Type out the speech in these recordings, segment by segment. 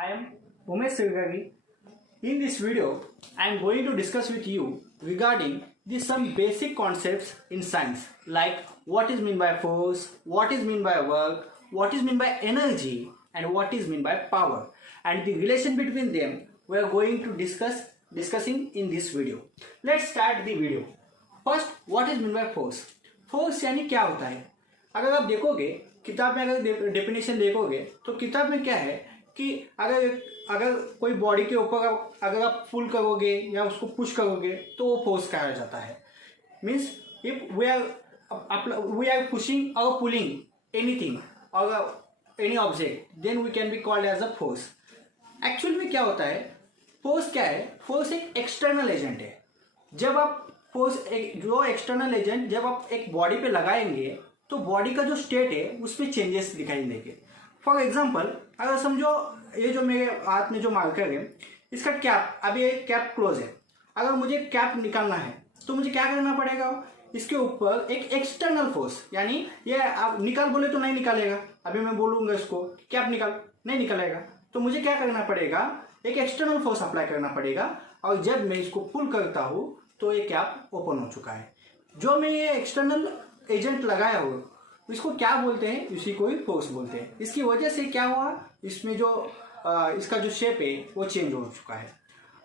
I am Umesh Sirgagi. In this video, I am going to discuss with you regarding some basic concepts in science, like what is meant by force, what is meant by work, what is meant by energy, and what is meant by power, and the relation between them we are going to discussing in this video. Let's start the video. First, what is meant by force? Force यानी क्या होता है? अगर आप देखोगे किताब में, अगर डेफिनेशन देखोगे तो किताब में क्या है कि अगर कोई बॉडी के ऊपर अगर आप पुल करोगे या उसको पुश करोगे तो वो फोर्स कहा जाता है. Means if we are pushing or pulling anything or any object, then we can be called as a force. Actual में क्या होता है? फोर्स क्या है? फोर्स एक एक्सटर्नल एजेंट है. जब आप जो एक्सटर्नल एजेंट जब आप एक बॉडी पे लगाएंगे तो बॉडी का जो स्टेट है उसमें चेंजेस दिखाई देंगे. फॉर एग्जांपल, अगर समझो ये जो मेरे हाथ में जो मार्कर है इसका कैप, अभी एक कैप क्लोज है. अगर मुझे कैप निकालना है तो मुझे क्या करना पड़ेगा? इसके ऊपर एक एक्सटर्नल फोर्स, यानी ये आप निकाल बोले तो नहीं निकालेगा. अभी मैं बोलूंगा इसको कैप निकाल, नहीं निकालेगा. तो मुझे क्या करना पड़ेगा? एक एक्सटर्नल फोर्स अप्लाई करना पड़ेगा. और जब मैं इसको पुल करता हूँ तो ये कैप ओपन हो चुका है. जो मैं ये एक्सटर्नल एजेंट लगाया हूँ इसको क्या बोलते हैं? इसी को ही फोर्स बोलते हैं. इसकी वजह से क्या हुआ? इसमें जो इसका जो शेप है वो चेंज हो चुका है.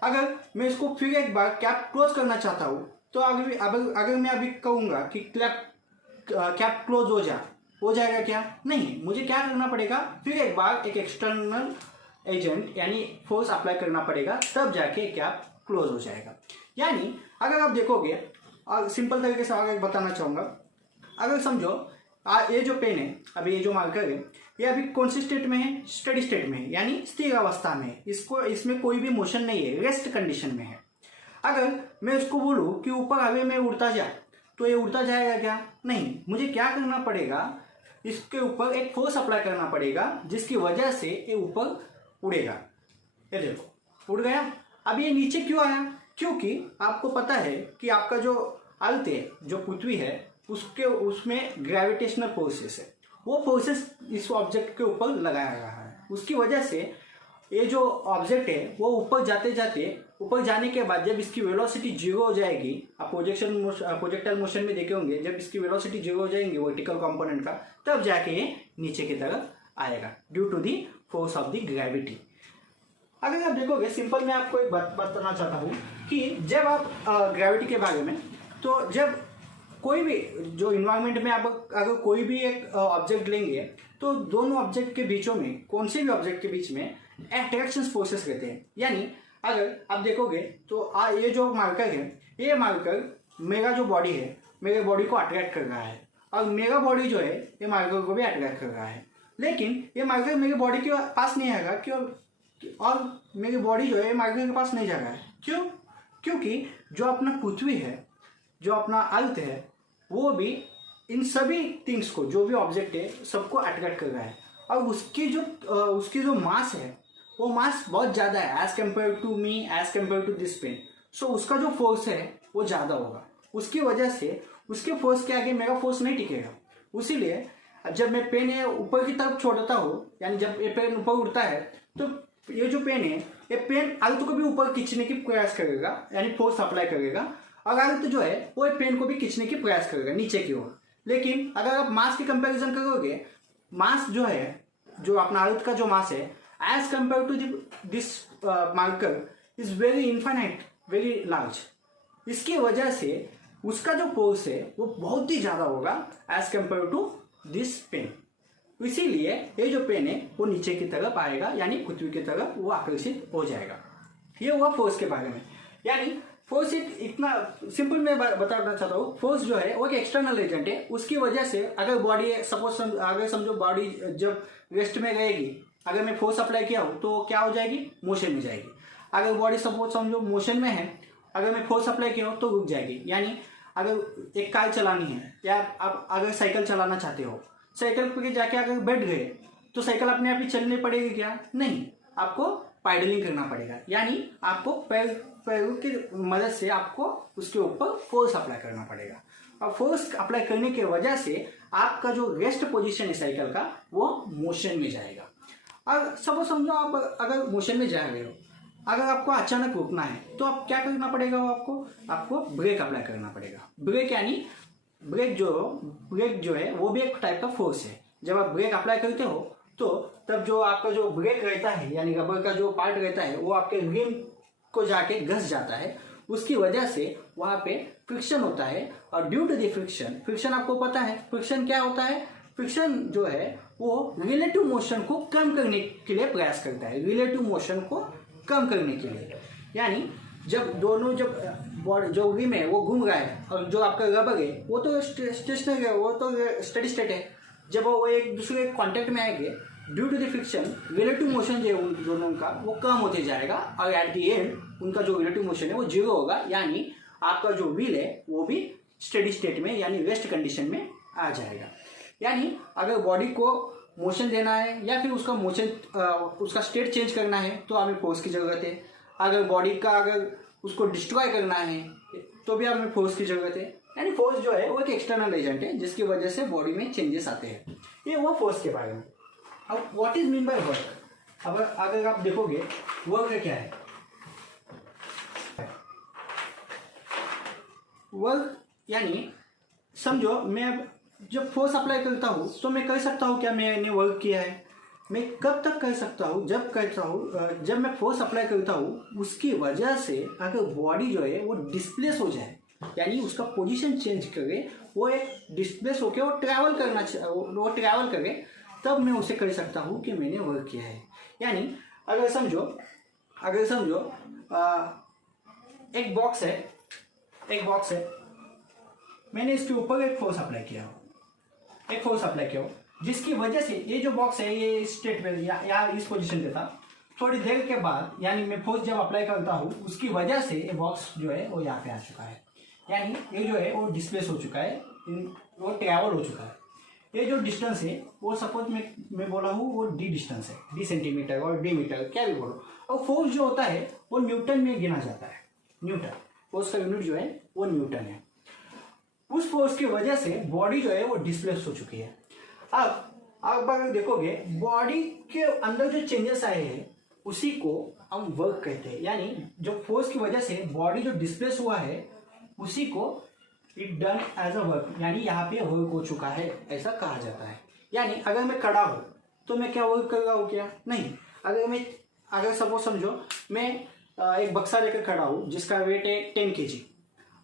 अगर मैं इसको फिर एक बार कैप क्लोज करना चाहता हूँ तो अगर मैं अभी कहूँगा कि कैप क्लोज हो जाएगा क्या? नहीं. मुझे क्या करना पड़ेगा? फिर एक बार एक एक्सटर्नल एजेंट यानी फोर्स अप्लाई करना पड़ेगा, तब जाके कैप क्लोज हो जाएगा. यानी अगर आप देखोगे, सिंपल तरीके से आगे बताना चाहूँगा. अगर समझो ये जो पेन है, अभी ये जो मार्कर है, ये अभी कौन सी स्टेट में है? स्टडी स्टेट में है, यानी स्थिर अवस्था में है. इसमें कोई भी मोशन नहीं है, रेस्ट कंडीशन में है. अगर मैं उसको बोलूँ कि ऊपर हवा में उड़ता जा, तो ये उड़ता जाएगा क्या? नहीं. मुझे क्या करना पड़ेगा? इसके ऊपर एक फोर्स अप्लाई करना पड़ेगा जिसकी वजह से ये ऊपर उड़ेगा. ये देखो उड़ गया. अब ये नीचे क्यों आया? क्योंकि आपको पता है कि आपका जो अर्थ है, जो पृथ्वी है, उसमें ग्रेविटेशनल फोर्सेस है. वो फोर्सेस इस ऑब्जेक्ट के ऊपर लगाया गया है. उसकी वजह से ये जो ऑब्जेक्ट है वो ऊपर जाने के बाद जब इसकी वेलोसिटी जीरो हो जाएगी, आप प्रोजेक्टाइल मोशन में देखे होंगे, जब इसकी वेलोसिटी जीरो हो जाएंगी वर्टिकल कंपोनेंट का, तब जाके ये नीचे की तरफ आएगा due to the force of the gravity. अगर आप देखोगे, सिंपल मैं आपको एक बात बताना चाहता हूँ कि जब आप ग्रेविटी के बारे में, तो जब कोई भी जो इन्वायरमेंट में आप अगर कोई भी एक ऑब्जेक्ट लेंगे तो दोनों ऑब्जेक्ट के बीचों में, कौन से भी ऑब्जेक्ट के बीच में अट्रैक्शन फोर्सेस रहते हैं. यानी अगर आप देखोगे तो ये जो मार्कर है, ये मार्कर मेरा जो बॉडी है, मेरे बॉडी को अट्रैक्ट कर रहा है, और मेरा बॉडी जो है ये मार्कर को भी अट्रैक्ट कर रहा है. लेकिन ये मार्कर मेरी बॉडी के पास नहीं आएगा. क्यों? और मेरी बॉडी जो है मार्कर के पास नहीं जा रहा है. क्यों? क्योंकि जो अपना पृथ्वी है, जो अपना अर्थ है, वो भी इन सभी थिंग्स को, जो भी ऑब्जेक्ट है, सबको अट्रैक्ट कर रहा है. और उसकी जो मास है वो मास बहुत ज़्यादा है as compare to me, as compare to this pen. So उसका जो फोर्स है वो ज़्यादा होगा. उसकी वजह से उसके फोर्स के आगे मेरा फोर्स नहीं टिकेगा. उसीलिए जब मैं पेन है ऊपर की तरफ छोड़ता हूँ, यानी जब ये पेन ऊपर उड़ता है, तो ये जो पेन है, ये पेन अर्थ को भी ऊपर खींचने की प्रयास करेगा, यानी फोर्स अप्लाई करेगा, और अर्थ जो है वो पेन को भी खींचने की प्रयास करेगा नीचे की ओर. लेकिन अगर आप मास की कंपैरिजन करोगे, मास जो है, जो अपना अर्थ का जो मास है, as compare to this marker is very infinite, very large. इसकी वजह से उसका जो फोर्स है वो बहुत ही ज्यादा होगा as compare to this pen. इसीलिए ये जो पेन है वो नीचे की तरफ आएगा, यानी पृथ्वी की तरफ वो आकर्षित हो जाएगा. ये हुआ फोर्स के बारे में. यानी फोर्स इतना सिंपल मैं बताना चाहता हूँ. फोर्स जो है वो एक एक्सटर्नल एजेंट है. उसकी वजह से अगर बॉडी, सपोज अगर समझो बॉडी जब रेस्ट में रहेगी, अगर मैं फोर्स अप्लाई किया हूँ तो क्या हो जाएगी? मोशन में जाएगी. अगर बॉडी सपोज समझो मोशन में है, अगर मैं फोर्स अप्लाई किया हूँ तो रुक जाएगी. यानी अगर एक कार चलानी है, या आप अगर साइकिल चलाना चाहते हो, साइकिल पे जाके अगर बैठ गए तो साइकिल अपने आप ही चलनी पड़ेगी क्या? नहीं. आपको पैडलिंग करना पड़ेगा, यानी आपको पैरों की मदद से आपको उसके ऊपर फोर्स अप्लाई करना पड़ेगा. और फोर्स अप्लाई करने की वजह से आपका जो रेस्ट पोजीशन है साइकिल का, वो मोशन में जाएगा. और सपोज समझो आप अगर मोशन में जा रहे हो, अगर आपको अचानक रुकना है तो आप क्या करना पड़ेगा, आपको ब्रेक अप्लाई करना पड़ेगा। ब्रेक यानी ब्रेक जो है वो भी एक टाइप का फोर्स है। जब आप ब्रेक अप्लाई करते हो तो तब जो आपका जो ब्रेक रहता है यानी रबर का जो पार्ट रहता है वो आपके रिम को जाके घस जाता है, उसकी वजह से वहाँ पे फ्रिक्शन होता है। और ड्यू टू द फ्रिक्शन आपको पता है फ्रिक्शन क्या होता है। फ्रिक्शन जो है वो रिलेटिव मोशन को कम करने के लिए प्रयास करता है, रिलेटिव मोशन को कम करने के लिए। यानी जब दोनों जो रिम है वो घूम रहा है और जो आपका रबर है वो तो स्टेशनरी है, वो तो स्टेडी स्टेट है। जब वो एक दूसरे कांटेक्ट में आएंगे due to the friction, relative motion जो है उन दोनों का वो कम होते जाएगा और एट द एंड उनका जो रिलेटिव मोशन है वो जीरो होगा। यानी आपका जो व्हील है वो भी स्टेडी स्टेट में यानी रेस्ट कंडीशन में आ जाएगा। यानी अगर बॉडी को मोशन देना है या फिर उसका स्टेट चेंज करना है तो हमें फोर्स की ज़रूरत है। अगर बॉडी का अगर उसको डिस्ट्रॉय करना है तो भी हमें फोर्स की ज़रूरत है। यानी फोर्स जो है वो एक एक्सटर्नल एजेंट है जिसकी वजह से बॉडी में चेंजेस आते हैं। ये हुआ फोर्स के बारे में। अब what is mean by work. अब अगर आप देखोगे वर्क क्या है, वर्क यानी समझो मैं जब फोर्स अप्लाई करता हूँ तो मैं कह सकता हूँ क्या मैंने वर्क किया है। मैं कब तक कर सकता हूँ, जब मैं फोर्स अप्लाई करता हूँ उसकी वजह से अगर बॉडी जो है वो डिस्प्लेस हो जाए यानी उसका पोजीशन चेंज करे, वो एक डिस्प्लेस होकर वो ट्रैवल करे, तब मैं उसे कह सकता हूँ कि मैंने वर्क किया है। यानी अगर समझो एक बॉक्स है, मैंने इसके ऊपर एक फोर्स अप्लाई किया हो जिसकी वजह से ये जो बॉक्स है ये स्टेट में या इस पोजीशन पे था। थोड़ी देर के बाद यानी मैं फोर्स जब अप्लाई करता हूँ उसकी वजह से ये बॉक्स जो है वो यहाँ पे आ चुका है। यानी ये जो है वो डिस्प्लेस हो चुका है, वो ट्रैवल हो चुका है। ये जो डिस्टेंस है वो सपोज मैं बोला हूँ वो डी डिस्टेंस है, डी सेंटीमीटर और डी मीटर क्या भी बोलो। और फोर्स जो होता है वो न्यूटन में गिना जाता है। न्यूटन फोर्स का यूनिट जो है वो न्यूटन है। उस फोर्स की वजह से बॉडी जो है वो डिस्प्लेस हो चुकी है। अब अगर देखोगे बॉडी के अंदर जो चेंजेस आए हैं उसी को हम वर्क कहते हैं। यानी जो फोर्स की वजह से बॉडी जो डिस्प्लेस हुआ है उसी को it done as a work, यानी यहाँ पे वर्क हो चुका है ऐसा कहा जाता है। यानी अगर मैं खड़ा हूँ तो मैं क्या वर्क कर रहा हूँ क्या? नहीं। अगर सपोज समझो मैं एक बक्सा लेकर खड़ा हूँ जिसका वेट है 10 kg,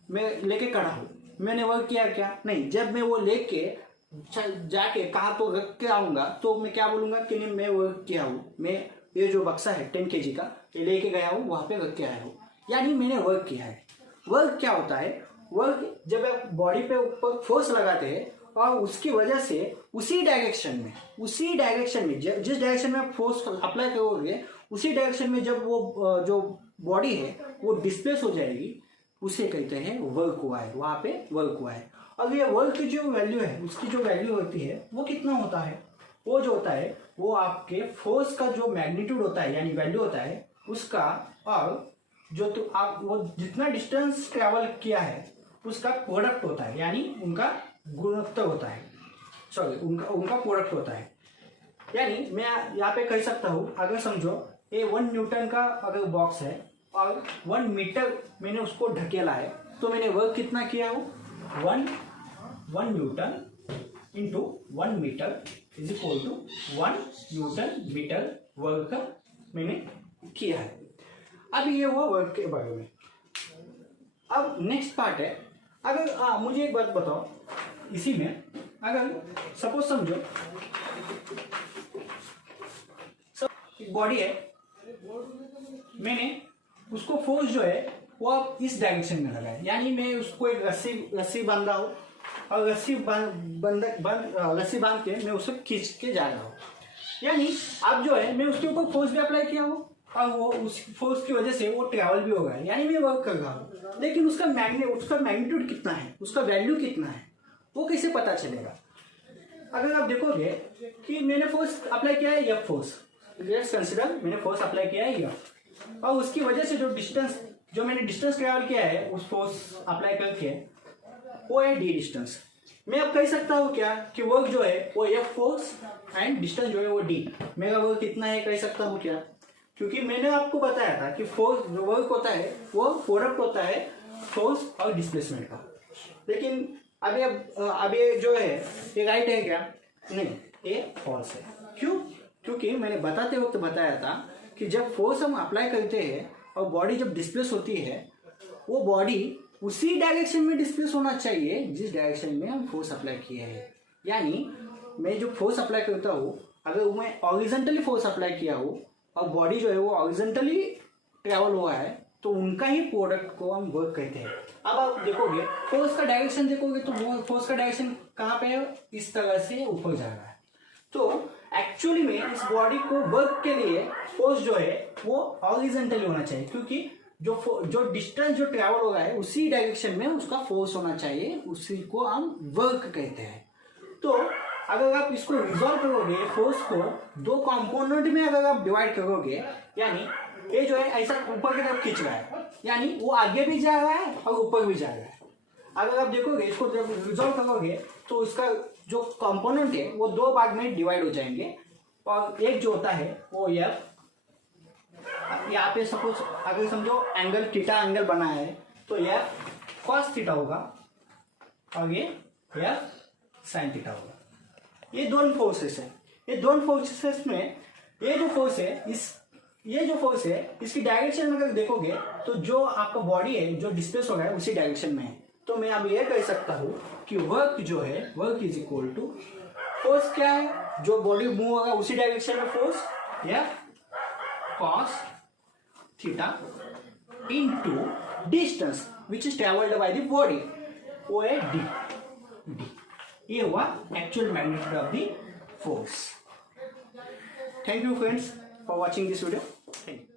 मैं लेके खड़ा हूँ, मैंने वर्क किया क्या? नहीं। जब मैं वो लेके जाके कहाँ तो रख के आऊँगा तो मैं क्या बोलूँगा कि नहीं मैं वर्क किया हूँ, मैं ये जो बक्सा है 10 kg का ये लेके गया हूँ, वहाँ पे रख के आया हूँ, यानी मैंने वर्क किया है। वर्क क्या होता है? वर्क जब आप बॉडी पे ऊपर फोर्स लगाते हैं और उसकी वजह से उसी डायरेक्शन में जिस डायरेक्शन में आप फोर्स अप्लाई करोगे उसी डायरेक्शन में जब वो जो बॉडी है वो डिस्प्लेस हो जाएगी, उसे कहते हैं वर्क हुआ है, वहाँ पे वर्क हुआ है। और ये वर्क की जो वैल्यू है उसकी जो वैल्यू होती है वो कितना होता है? वो जो होता है वो आपके फोर्स का जो मैग्नीट्यूड होता है यानी वैल्यू होता है उसका, और जो तो आप वो जितना डिस्टेंस ट्रैवल किया है उसका प्रोडक्ट होता है, यानी उनका गुणोत्तर होता है, उनका प्रोडक्ट होता है। यानी मैं यहाँ पे कह सकता हूँ अगर समझो ये 1 न्यूटन का अगर बॉक्स है और 1 मीटर मैंने उसको ढकेला है तो मैंने वर्क कितना किया हो? 1 newton into 1 metre is equal to 1 newton metre work मैंने किया है। अब ये हुआ वर्क के बारे में। अब नेक्स्ट पार्ट है, अगर मुझे एक बात बताओ, इसी में अगर सपोज समझो बॉडी है, मैंने उसको फोर्स जो है वो अब इस डायरेक्शन में लगा है, यानी मैं उसको एक रस्सी बांधा हूँ और रस्सी बांध के मैं उसको खींच के जा रहा हूँ। यानी अब जो है मैं उसके ऊपर फोर्स भी अप्लाई किया हूँ और वो उस फोर्स की वजह से वो ट्रैवल भी होगा, यानी मैं वर्क कर रहा हूँ। लेकिन उसका मैग्नीट्यूड कितना है, उसका वैल्यू कितना है, वो कैसे पता चलेगा? अगर आप देखोगे कि मैंने फोर्स अप्लाई किया है एफ फोर्स, लेट्स कंसीडर मैंने फोर्स अप्लाई किया है एफ, और उसकी वजह से जो मैंने डिस्टेंस ट्रैवल किया है उस फोर्स अप्लाई करके वो है डी डिस्टेंस। मैं अब कह सकता हूँ क्या कि वर्क जो है वो एफ फोर्स एंड डिस्टेंस जो है वो d। मेरा वर्क कितना है कह सकता हूँ क्या, क्योंकि मैंने आपको बताया था कि फोर्स जो वर्क होता है वो प्रोडक्ट होता है फोर्स और डिस्प्लेसमेंट का। लेकिन अब ये जो है ये राइट है क्या, नहीं ये फॉल्स है। क्यों, क्योंकि मैंने बताते वक्त बताया था कि जब फोर्स हम अप्लाई करते हैं और बॉडी जब डिस्प्लेस होती है, वो बॉडी उसी डायरेक्शन में डिस्प्लेस होना चाहिए जिस डायरेक्शन में हम फोर्स अप्लाई किए हैं। यानी मैं जो फोर्स अप्लाई करता हूँ, अगर मैं हॉरिजॉन्टली फोर्स अप्लाई किया हो और बॉडी जो है वो हॉरिजॉन्टली ट्रैवल हुआ है, तो उनका ही प्रोडक्ट को हम वर्क कहते हैं। अब आप देखोगे फोर्स का डायरेक्शन देखोगे तो फोर्स का डायरेक्शन कहाँ पे है, इस तरह से ऊपर जा रहा है। तो एक्चुअली में इस बॉडी को वर्क के लिए फोर्स जो है वो हॉरिजॉन्टली होना चाहिए, क्योंकि जो डिस्टेंस जो ट्रैवल हो रहा है उसी डायरेक्शन में उसका फोर्स होना चाहिए, उसी को हम वर्क कहते हैं। तो अगर आप इसको रिजॉल्व करोगे, फोर्स को दो कंपोनेंट में अगर आप डिवाइड करोगे, यानी ये जो है ऐसा ऊपर की तरफ खींच रहा है, यानी वो आगे भी जा रहा है और ऊपर भी जा रहा है। अगर आप देखोगे इसको जब रिजॉल्व करोगे तो इसका जो कंपोनेंट है वो दो भाग में डिवाइड हो जाएंगे, और एक जो होता है वो एफ, यहाँ पे सपोज अगर समझो एंगल थीटा एंगल बना है तो एफ कॉस थीटा होगा और ये एफ साइन थीटा होगा। ये दोनों फोर्सेस है। ये दोनों फोर्सेस में ये जो फोर्स है इसकी डायरेक्शन में अगर देखोगे तो जो आपका बॉडी है जो डिस्प्लेस हो रहा है उसी डायरेक्शन में है। तो मैं अब ये कह सकता हूँ कि वर्क जो है work is equal to force क्या है, जो बॉडी मूव होगा उसी डायरेक्शन में फोर्स या cos theta into distance which is travelled by the body, वो है डी। ये हुआ actual magnitude of the force. Thank you friends for watching this video. Thank you.